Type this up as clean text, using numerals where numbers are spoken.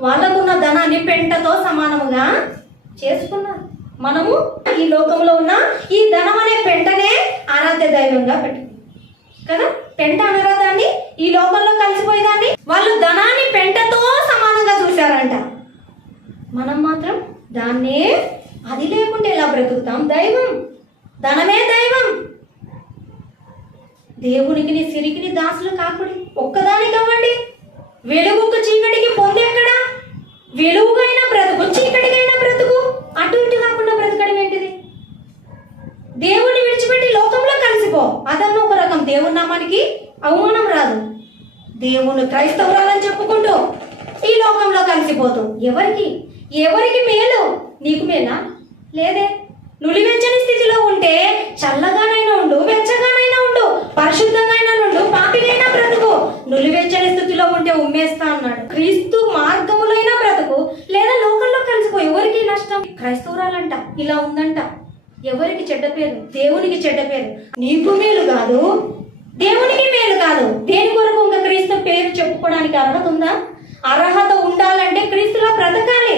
వాళ్ళకున్న ధనాన్ని పెంటతో సమానముగా చేసుకున్నారు. మనము ఈ లోకంలో ఉన్న ఈ ధనం అనే పెంటనే ఆరాధ్య దైవంగా పెట్టుకున్నాం కదా. పెంట అనరా దాన్ని, ఈ లోకంలో కలిసిపోయేదాన్ని. వాళ్ళు ధనాన్ని పెంటతో సమానంగా చూశారంట. మనం మాత్రం దాన్నే, అది లేకుంటే ఎలా బ్రతుకుతాం? దైవం, ధనమే దైవం. దేవునికి సిరికిని దాసులు కాకుడి, ఒక్కదానికి అవ్వండి. వెలుగుకు చీకటికి పొందెక్కడా? వెలుగుగైన బ్రతుకు, చీకటికైనా బ్రతుకు. అటు ఇటు కాకుండా బ్రతకడం ఏంటిది? దేవుడిని విడిచిపెట్టి లోకంలో కలిసిపో, అదన్న ఒక రకం. దేవుని నామానికి అవమానం రాదు. దేవుని క్రైస్తవురాలని చెప్పుకుంటూ ఈ లోకంలో కలిసిపోతూ ఎవరికి ఎవరికి మేలు? నీకు మేలా? లేదే. నులివెచ్చని స్థితిలో ఉంటే చల్లగానైనా ఉండు, వెచ్చగానైనా ఉండు, పరిశుద్ధంగానైనా ఉండు, పాపిగైనా బ్రతుకు. నులివెచ్చని స్థితిలో ఉంటే ఉమ్మేస్తా అన్నాడు. క్రీస్తు మార్గములైనా బ్రతుకు, లేదా లోకంలో కలిసిపో. ఎవరికి నష్టం? క్రైస్తవురాలంట ఇలా ఉందంట. ఎవరికి చెడ్డ పేరు? దేవునికి చెడ్డ పేరు. నీకు మేలు కాదు, దేవునికి మేలు కాదు. దేని కొరకు ఇంకా క్రీస్తు పేరు చెప్పుకోవడానికి అర్హత ఉందా? అర్హత ఉండాలంటే క్రీస్తులో బ్రతకాలి.